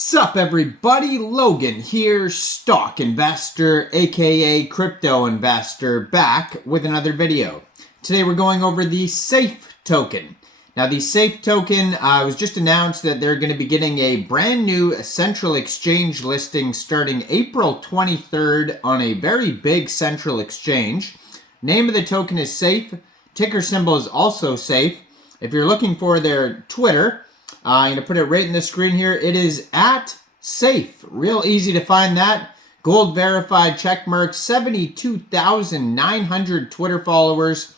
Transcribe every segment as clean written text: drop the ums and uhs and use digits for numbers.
Sup everybody, Logan here, stock investor aka crypto investor, back with another video. Today we're going over the SAFE token. Now the SAFE token was just announced that they're going to be getting a brand new central exchange listing starting April 23rd on a very big central exchange. Name of the token is SAFE. Ticker symbol is also SAFE. If you're looking for their Twitter, I'm going to put it right in the screen here. It is at SAFE. Real easy to find that. Gold verified, checkmark, 72,900 Twitter followers.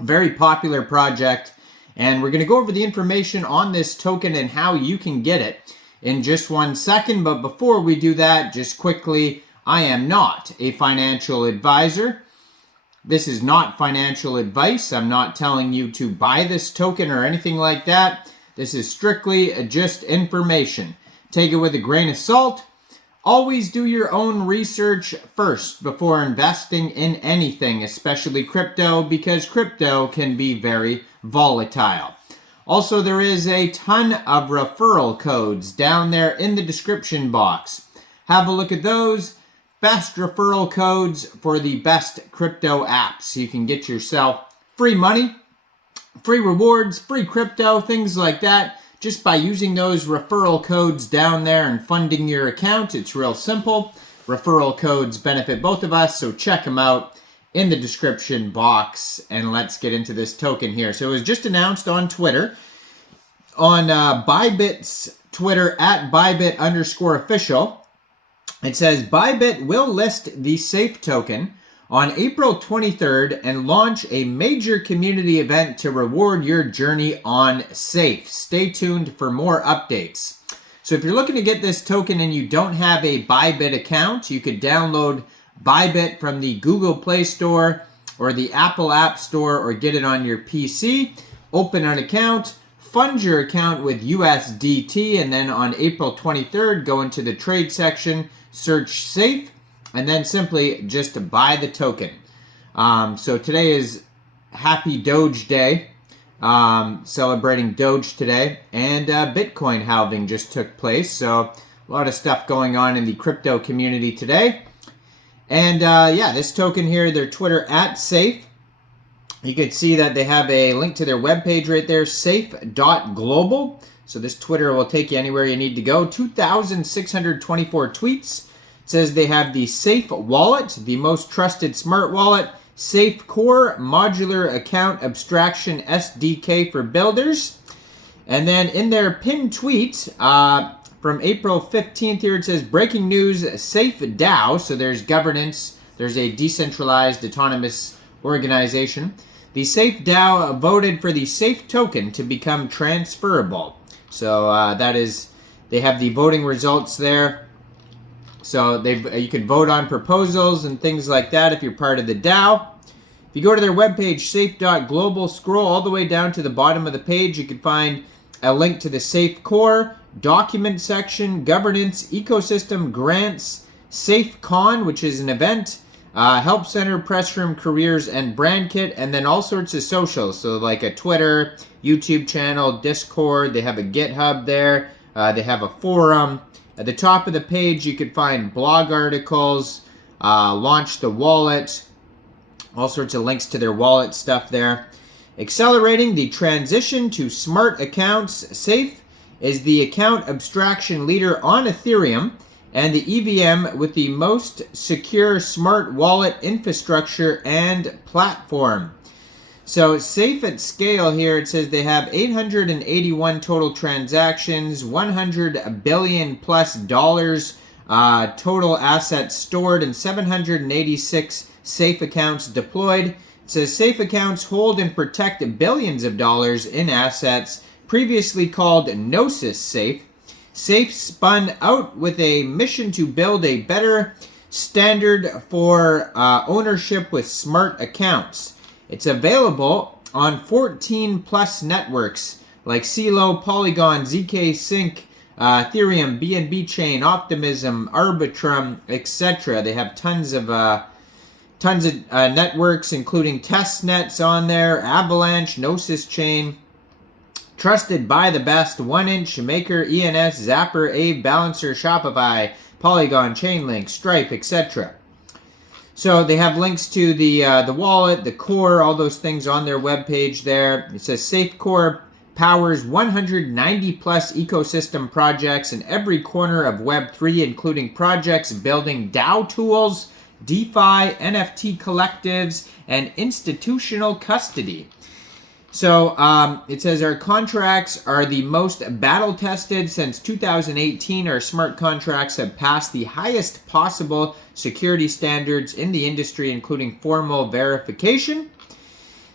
Very popular project. And we're going to go over the information on this token and how you can get it in just 1 second. But before we do that, just quickly, I am not a financial advisor. This is not financial advice. I'm not telling you to buy this token or anything like that. This is strictly just information. Take it with a grain of salt. Always do your own research first before investing in anything, especially crypto, because crypto can be very volatile. Also, there is a ton of referral codes down there in the description box. Have a look at those. Best referral codes for the best crypto apps. You can get yourself free money, free rewards, free crypto, things like that, just by using those referral codes down there and funding your account. It's real simple. Referral codes benefit both of us, so check them out in the description box. And let's get into this token here. So it was just announced on Twitter, on Bybit's Twitter, at Bybit_official. It says, Bybit will list the SAFE token on April 23rd and launch a major community event to reward your journey on SAFE. Stay tuned for more updates. So if you're looking to get this token and you don't have a Bybit account, you could download Bybit from the Google Play Store or the Apple App Store or get it on your PC. Open an account, fund your account with USDT, and then on April 23rd, go into the trade section, search SAFE, and then simply just buy the token. So today is Happy Doge Day, celebrating Doge today, and Bitcoin halving just took place. So a lot of stuff going on in the crypto community today. And yeah, this token here, their Twitter at SAFE. You can see that they have a link to their webpage right there, safe.global. So this Twitter will take you anywhere you need to go. 2,624 tweets. It says they have the SAFE wallet, the most trusted smart wallet, SAFE Core modular account abstraction SDK for builders. And then in their pinned tweet from April 15th here, it says breaking news, Safedao. So there's governance. There's a decentralized autonomous organization. The Safedao voted for the SAFE token to become transferable. So that is, they have the voting results there. So you can vote on proposals and things like that if you're part of the DAO. If you go to their webpage, safe.global, scroll all the way down to the bottom of the page, you can find a link to the SAFE Core, document section, governance, ecosystem, grants, SafeCon, which is an event, Help Center, Press Room, Careers, and Brand Kit, and then all sorts of socials. So like a Twitter, YouTube channel, Discord, they have a GitHub there, they have a forum. At the top of the page, you could find blog articles, launch the wallet, all sorts of links to their wallet stuff there. Accelerating the transition to smart accounts, SAFE is the account abstraction leader on Ethereum and the EVM with the most secure smart wallet infrastructure and platform. So SAFE at scale here, it says they have 881 total transactions, $100 billion plus total assets stored, and 786 SAFE accounts deployed. It says SAFE accounts hold and protect billions of dollars in assets, previously called Gnosis SAFE. SAFE spun out with a mission to build a better standard for ownership with smart accounts. It's available on 14 plus networks like CeeLo, Polygon, ZK Sync, Ethereum, BNB Chain, Optimism, Arbitrum, etc. They have tons of networks, including test nets on there, Avalanche, Gnosis Chain, Trusted by the best, 1inch, Maker, ENS, Zapper, Aave, Balancer, Shopify, Polygon, Chainlink, Stripe, etc. So they have links to the wallet, the core, all those things on their webpage there. It says SafeCore powers 190 plus ecosystem projects in every corner of Web3, including projects building DAO tools, DeFi, NFT collectives, and institutional custody. So it says our contracts are the most battle tested since 2018. Our smart contracts have passed the highest possible security standards in the industry, including formal verification.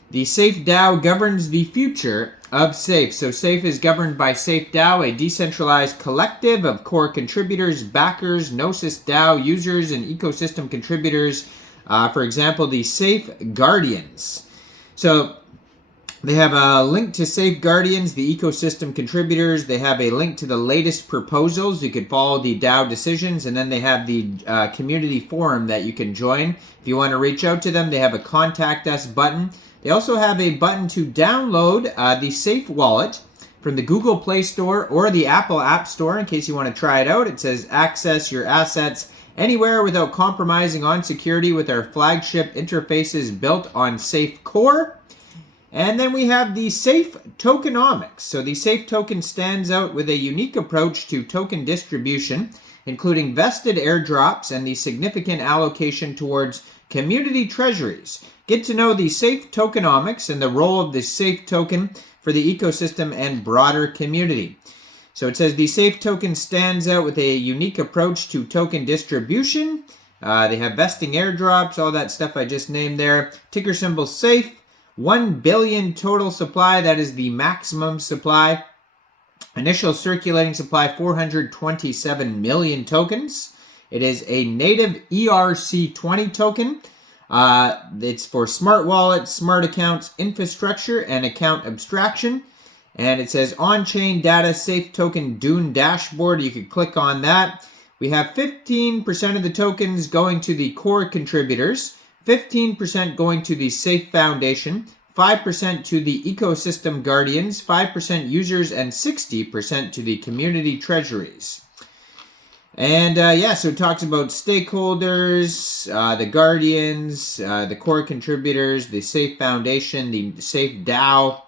The Safedao governs the future of Safe. So Safe is governed by Safedao, a decentralized collective of core contributors, backers, Gnosis DAO users, and ecosystem contributors. For example, the Safe Guardians. So they have a link to Safe Guardians, the ecosystem contributors. They have a link to the latest proposals. You could follow the DAO decisions, and then they have the community forum that you can join. If you want to reach out to them, they have a contact us button. They also have a button to download the Safe Wallet from the Google Play Store or the Apple App Store in case you want to try it out. It says access your assets anywhere without compromising on security with our flagship interfaces built on SafeCore. And then we have the Safe Tokenomics. So the Safe token stands out with a unique approach to token distribution, including vested airdrops and the significant allocation towards community treasuries. Get to know the Safe Tokenomics and the role of the Safe token for the ecosystem and broader community. So it says the Safe token stands out with a unique approach to token distribution. They have vesting airdrops, all that stuff I just named there. Ticker symbol SAFE. 1 billion total supply, that is the maximum supply. Initial circulating supply, 427 million tokens. It is a native ERC20 token. It's for smart wallets, smart accounts, infrastructure, and account abstraction. And it says on-chain data Safe token Dune dashboard. You could click on that. We have 15% of the tokens going to the core contributors, 15% going to the Safe Foundation, 5% to the ecosystem guardians, 5% users, and 60% to the community treasuries. And so it talks about stakeholders, the guardians, the core contributors, the Safe Foundation, the Safedao.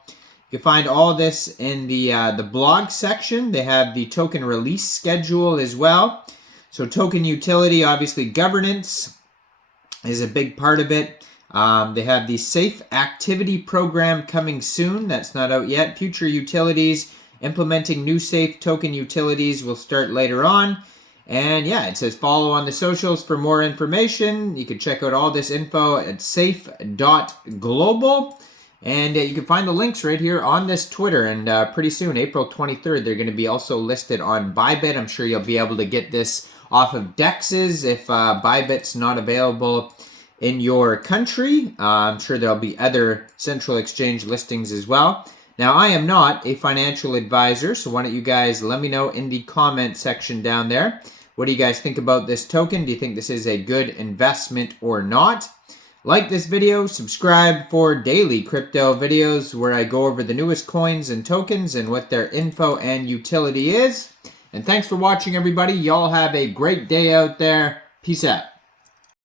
You can find all this in the blog section. They have the token release schedule as well. So token utility, obviously governance is a big part of it. They have the Safe Activity Program coming soon. That's not out yet. Future utilities, implementing new Safe token utilities will start later on. And yeah, it says follow on the socials for more information. You can check out all this info at safe.global. And you can find the links right here on this Twitter. And pretty soon, April 23rd, they're going to be also listed on Bybit. I'm sure you'll be able to get this off of DEXs if Bybit's not available in your country. I'm sure there'll be other central exchange listings as well. Now, I am not a financial advisor, so why don't you guys let me know in the comment section down there. What do you guys think about this token? Do you think this is a good investment or not? Like this video, subscribe for daily crypto videos where I go over the newest coins and tokens and what their info and utility is. And thanks for watching, everybody. Y'all have a great day out there. Peace out.